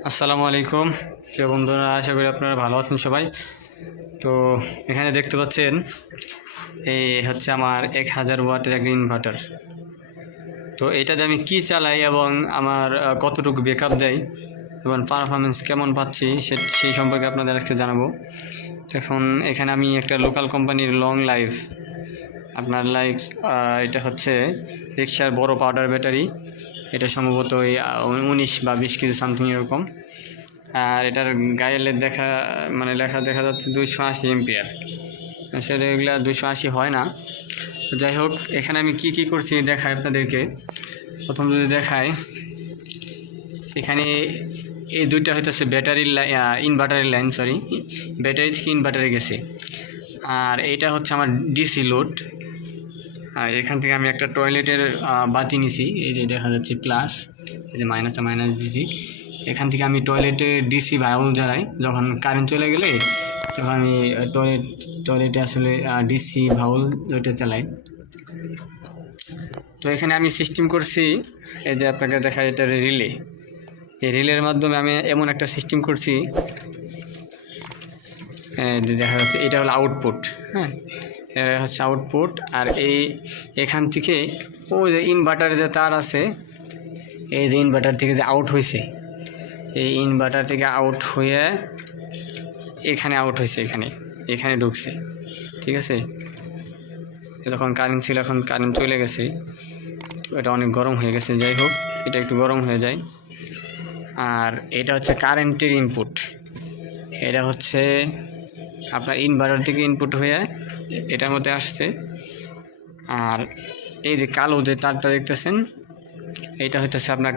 আসসালামু আলাইকুম প্রিয় বন্ধুরা, আশা করি আপনারা ভালো আছেন সবাই। তো এখানে দেখতে পাচ্ছেন এই হচ্ছে আমার 1000 ওয়াটের একটা ইনভার্টার। তো এটাতে আমি কি চালাই এবং আমার কতটুকু ব্যাকআপ দেয় এবং পারফরমেন্স কেমন পাচ্ছি সেই সম্পর্কে আপনাদের আজকে জানাবো। তো এখন এখানে আমি একটা লোকাল কোম্পানির লং লাইফ আপনার এটা হচ্ছে রিক্সার বড় পাউডার ব্যাটারি। এটা সম্ভবত ওই 19 বা 20 কেজি সামথিং এরকম। আর এটার গায়ের লেখা দেখা যাচ্ছে 280 এম্পিয়ার। আসলে এগুলা 280 হয় না। তো যাই হোক, এখানে আমি কি করছি দেখাই আপনাদেরকে। প্রথম যদি দেখায়, এখানে এই দুইটা হইতেছে ইনভার্টারের লাইন, ব্যাটারি থেকে ইনভার্টারে গেছে। আর এটা হচ্ছে আমার ডিসি লোড। আর এখান থেকে আমি একটা টয়লেটের বাতি নিছি, এই যে দেখা যাচ্ছে প্লাস, এই যে মাইনাস দিছি। এখান থেকে আমি টয়লেটে ডিসি ভাউল জ্বালাই, যখন কারেন্ট চলে গেলে তখন আমি টয়লেটে আসলে ডিসি ভাউল ওইটা চালাই। তো এখানে আমি সিস্টেম করছি, এই যে আপনাকে দেখা, এটা রিলে। এই রিলের মাধ্যমে আমি এমন একটা সিস্টেম করছি, দেখা যাচ্ছে এটা হলো আউটপুট। হ্যাঁ, এটা হচ্ছে আউটপুট। আর এখান থেকে ওই যে ইনভার্টারে যে তার আছে, এই যে ইনভার্টার থেকে যে আউট হয়েছে, এই ইনভার্টার থেকে আউট হয়ে এখানে আউট হয়েছে, এখানে ঢুকছে। ঠিক আছে, তখন কারেন্ট ছিল, এখন কারেন্ট চলে গেছে। এটা অনেক গরম হয়ে গেছে। যাই হোক, এটা একটু গরম হয়ে যায়। আর এটা হচ্ছে কারেন্টের ইনপুট। এটা হচ্ছে আপনার ইনভার্টার থেকে ইনপুট হয়ে এটার মধ্যে আসছে। আর এই যে কালো যে তারটা দেখতেছেন, এটা হইতেছে আপনার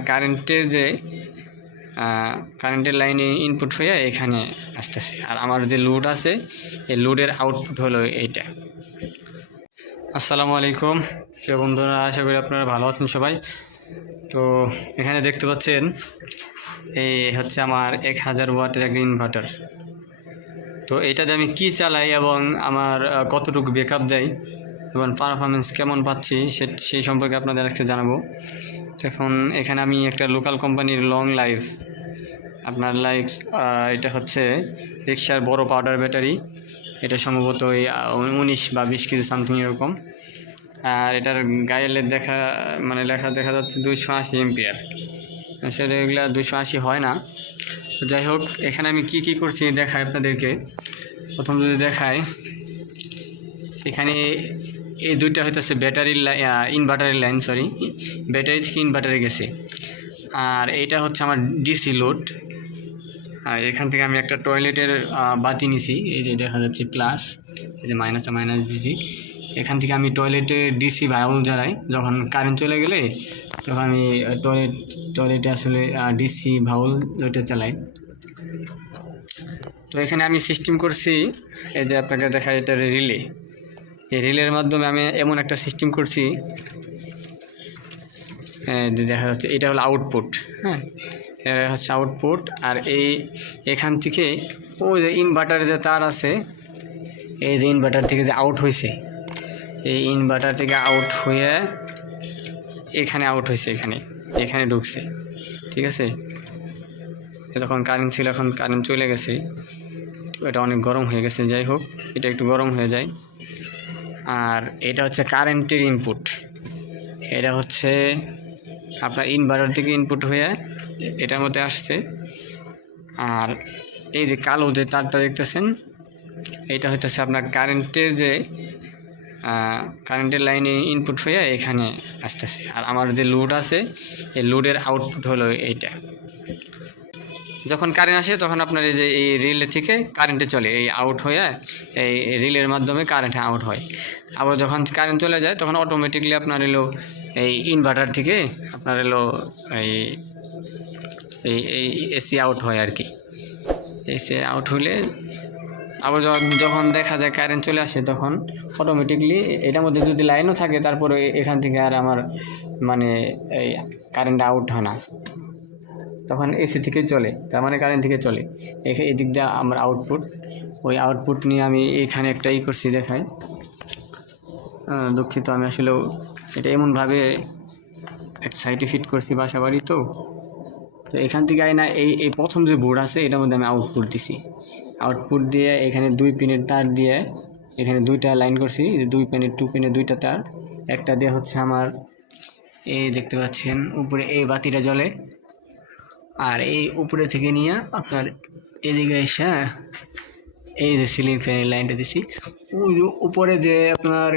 কারেন্টের লাইনে ইনপুট হয়ে এখানে আসতেছে। আর আমার যে লোড আছে, এই লোডের আউটপুট হলো এইটা। আসসালামু আলাইকুম প্রিয় বন্ধুরা, আশা করি আপনারা ভালো আছেন সবাই। তো এখানে দেখতে পাচ্ছেন এই হচ্ছে আমার 1000 ওয়াটের একটা ইনভার্টার। তো এটাতে আমি কি চালাই এবং আমার কতটুকু ব্যাকআপ দেয় এবং পারফরমেন্স কেমন পাচ্ছি সেই সম্পর্কে আপনাদের আজকে জানাবো। তো এখন এখানে আমি একটা লোকাল কোম্পানির লং লাইফ এটা হচ্ছে রিক্সার বড় পাউডার ব্যাটারি। এটা সম্ভবত ওই 19 বা 20 কেজি সামথিং এরকম। আর এটার গায়ের লেখা দেখা যাচ্ছে 280 এম্পিয়ার। আসলে এগুলা 280 হয় না। তো যাই হোক, এখানে আমি কি করছি দেখাই আপনাদেরকে। প্রথম যদি দেখায়, এখানে এই দুইটা হইতেছে ইনভার্টারের লাইন, ব্যাটারি থেকে ইনভার্টারে গেছে। আর এটা হচ্ছে আমার ডিসি লোড। আর এখান থেকে আমি একটা টয়লেটের বাতি নিছি, এই যে দেখা যাচ্ছে প্লাস, এই যে মাইনাস দিছি। এখান থেকে আমি টয়লেটে ডিসি ভাউল জ্বালাই, যখন কারেন্ট চলে গেলে তখন আমি টয়লেটে আসলে ডিসি ভাউল ওইটা চালাই। তো এখানে আমি সিস্টেম করছি, এই যে আপনাকে দেখা, এটা রিলে। এই রিলের মাধ্যমে আমি এমন একটা সিস্টেম করছি, দেখা যাচ্ছে এটা হলো আউটপুট। হ্যাঁ, এটা হচ্ছে আউটপুট। আর এখান থেকে ওই যে ইনভার্টারে যে তার আছে, এই যে ইনভার্টার থেকে যে আউট হয়েছে, এই ইনভার্টার থেকে আউট হয়ে এখানে আউট হয়েছে, এখানে ঢুকছে। ঠিক আছে, তখন কারেন্ট ছিল, এখন কারেন্ট চলে গেছে। এটা অনেক গরম হয়ে গেছে। যাই হোক, এটা একটু গরম হয়ে যায়। আর এটা হচ্ছে কারেন্টের ইনপুট। এটা হচ্ছে আপনার ইনভার্টার থেকে ইনপুট হয়ে এটার মধ্যে আসছে। আর এই যে কালো যে তারটা দেখতেছেন, এটা হইতেছে আপনার কারেন্টের লাইনে ইনপুট হয়ে এখানে আসতেছে। আর আমার যে লোড আছে, এই লোডের আউটপুট হলো এইটা। যখন কারেন্ট আসে তখন আপনার এই রিলে থেকে কারেন্টে চলে, এই আউট হয়ে এই রিলের মাধ্যমে কারেন্ট আউট হয়। আবার যখন কারেন্ট চলে যায় তখন অটোমেটিকলি আপনার এই ইনভার্টার থেকে আপনার এই এই এসি আউট হয় আর কি। এসি আউট হলে আবার যখন দেখা যায় কারেন্ট চলে আসে, তখন অটোমেটিকলি এটার মধ্যে যদি লাইনও থাকে, তারপরে এখান থেকে আর আমার এই কারেন্ট আউট হয় না, তখন এসি থেকে চলে, তার মানে কারেন্ট থেকে চলে। এদিক দিয়ে আমার আউটপুট, ওই আউটপুট নিয়ে আমি এইখানে একটা করছি দেখাই। দুঃখিত, আমি আসলেও এটা এমনভাবে এক সাইডে ফিট করছি, বাসা বাড়ি তো তো এখান থেকে না এই প্রথম যে বোর্ড আছে এটার মধ্যে আমি আউটপুট দিছি, আউটপুট দিয়ে এখানে 2 পিনের তার দিয়ে এখানে 2টা লাইন করছি, 2 পিনের 2 পিনের 2টা তার, একটা দিয়ে হচ্ছে আমার এই দেখতে পাচ্ছেন উপরে এই বাতিটা জ্বলে, আর এই উপরে থেকে নিয়ে আপনার এদিকে এসে এই যে সিলিং ফ্যানের লাইনটা দিছি, ওই উপরে যে আপনার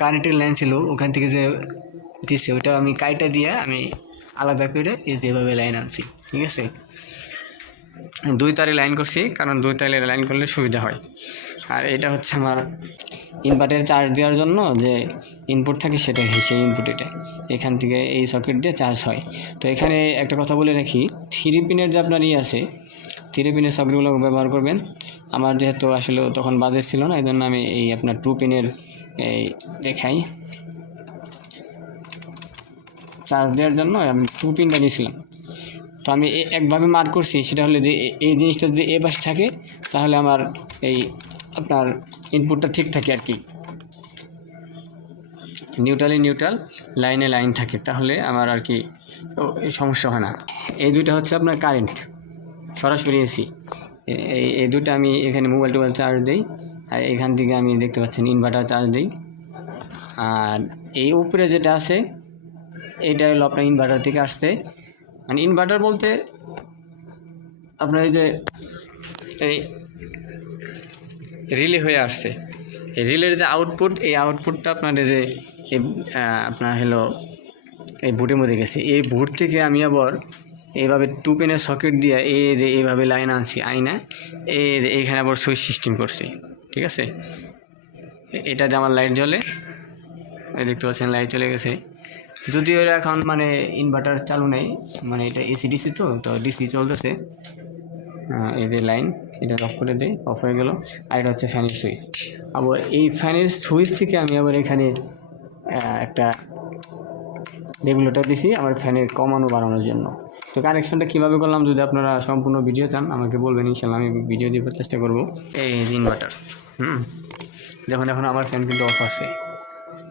কারেন্টের লাইন ছিল ওখান থেকে যে দিচ্ছে ওটা আমি কাইটা দিয়ে আমি আলাদা করে এই যেভাবে লাইন আনছি, ঠিক আছে। 2 তারে লাইন করছি কারণ 2 তারে লাইন করলে সুবিধা হয়। আর এটা হচ্ছে আমার ইনভার্টার চার্জ দেওয়ার জন্য যে ইনপুট থাকে সেটা সেই ইনপুট, এটা এখান থেকে এই সকেট দিয়ে চার্জ হয়। তো এখানে একটা কথা বলে রাখি, 3 পিনের যে আপনার আছে 3 পিনের সকেটগুলো ব্যবহার করবেন। আমার যেহেতু আসলে তখন বাজেট ছিল না, এই জন্য আমি এই আপনার 2 পিনের এই দেখাই চার্জ দেওয়ার জন্য আমি 2 পিনটা নিয়েছিলাম। তো আমি একভাবে মার্ক করছি, সেটা হলে যে এই জিনিসটা যদি এ পাশে থাকে তাহলে আমার এই আপনার ইনপুটটা ঠিক থাকে আর কি, নিউট্রাল লাইনে লাইন থাকে, তাহলে আমার আর কি সমস্যা হয় না। এই দুইটা হচ্ছে আপনার কারেন্ট সরাসরি এসি, এই দুটো আমি এখানে মোবাইল চার্জ দিই, আর এখান থেকে আমি দেখতে পাচ্ছেন ইনভার্টার চার্জ দিই। আর এই উপরে যেটা আছে এইটা হলো আপনার ইনভার্টার থেকে আসছে, মানে ইনভার্টার বলতে আপনার এই যে এই রিলে হয়ে আসছে, এই রিলের যে আউটপুট, এই আউটপুটটা আপনার যে আপনার হলো এই বুটের মধ্যে গেছে, এই বুট থেকে আমি আবার এইভাবে 2 পিনের সকেট দিয়ে এই যে এইভাবে লাইন আনছি আইনা এইখানে আবার সুইচ সিস্টেম করছি, ঠিক আছে। এটাতে আমার লাইট জ্বলে, দেখতে পাচ্ছেন লাইট চলে গেছে। যদিও এখন মানে ইনভার্টার চালু নেই, মানে এটা এসি ডিসি তো ডিসি চলতেছে। এই যে লাইন এটা অফ করে দেয়, অফ হয়ে গেল। আর এটা হচ্ছে ফ্যানের সুইচ। আবার এই ফ্যানের সুইচ থেকে আমি আবার এখানে একটা রেগুলেটর দিছি আমার ফ্যানের কমানো বাড়ানোর জন্য। তো কানেকশনটা কীভাবে করলাম যদি আপনারা সম্পূর্ণ ভিডিও চান আমাকে বলবেন, ইনশাল্লাহ আমি ভিডিও দেওয়ার চেষ্টা করব। এই ইনভার্টার দেখুন এখন আমার ফ্যান কিন্তু অফ আছে,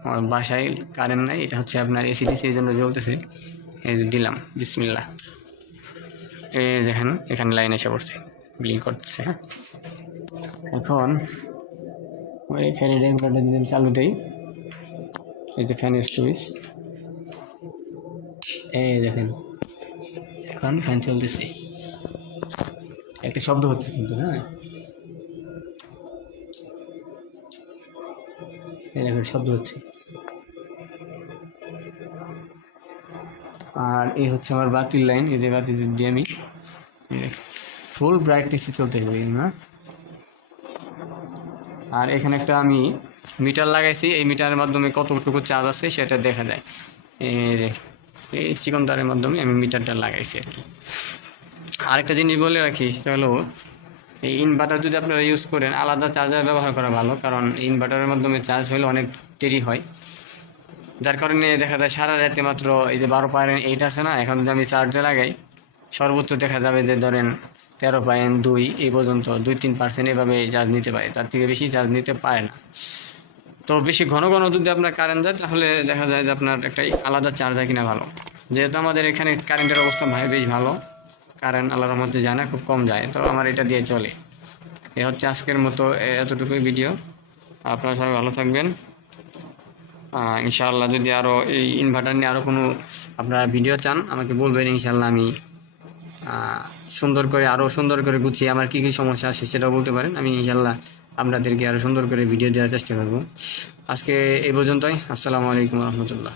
আমার বাসায় কারেন্ট নাই, এটা হচ্ছে আপনার এসি ডিসি এই জন্য জ্বলতেছে। এই যে দিলাম বিসমিল্লাহ, এই দেখেন এখানে লাইন এসে পড়ছে, ব্লিঙ্ক করতেছে। এখন এই ফ্যানের রেগুলেটরটা যদি আমি চালু দিই, এই যে ফ্যানের সুইচ, এই দেখেন এখন ফ্যান চলতেছে, একটা শব্দ হচ্ছে কিন্তু এই দেখেন শব্দ হচ্ছে। আর এই হচ্ছে আমার বাতির লাইন, এই যে বাতি দিয়ে আমি ফুল ব্রাইটনেসে চলতে হবে না। আর এখানে একটা আমি মিটার লাগাইছি, এই মিটারের মাধ্যমে কতটুকু চার্জ আছে সেটা দেখা যায়। এই চিকন তারের মাধ্যমে আমি মিটারটা লাগাইছি আর কি। আরেকটা জিনিস বলে রাখি, সেটা হলো এই ইনভার্টার যদি আপনারা ইউজ করেন আলাদা চার্জার ব্যবহার করা ভালো, কারণ ইনভার্টারের মাধ্যমে চার্জ হলে অনেক দেরি হয়, যার কারণে দেখা যায় সারা রাতে মাত্র এই যে 12.8 আছে না, এখন যদি আমি চার্জে লাগাই সর্বোচ্চ দেখা যাবে যে ধরেন 13.2 এই পর্যন্ত 2-3% এভাবে চার্জ নিতে পারে, তার থেকে বেশি চার্জ নিতে পারে না। তো বেশি ঘন ঘন যদি আপনার কারেন্ট যায় তাহলে দেখা যায় যে আপনার একটা আলাদা চার্জার কিনা ভালো। যেহেতু আমাদের এখানে কারেন্টের অবস্থা বেশ ভালো, কারেন্ট আল্লাহর মধ্যে যায় না, খুব কম যায়, তো আমার এটা দিয়ে চলে। এ হচ্ছে আজকের মতো এতটুকুই ভিডিও। আপনারা সবাই ভালো থাকবেন। ইনশাআল্লাহ যদি আরও এই ইনভার্টার নিয়ে আরও কোনো আপনারা ভিডিও চান আমাকে বলবেন, ইনশাআল্লাহ আমি আরও সুন্দর করে গুছিয়ে আমার কী কী সমস্যা আছে সেটাও বলতে পারেন, আমি ইনশাআল্লাহ আপনাদেরকে আরও সুন্দর করে ভিডিও দেওয়ার চেষ্টা করব। আজকে এই পর্যন্তই। আসসালামু আলাইকুম রহমতুল্লাহ।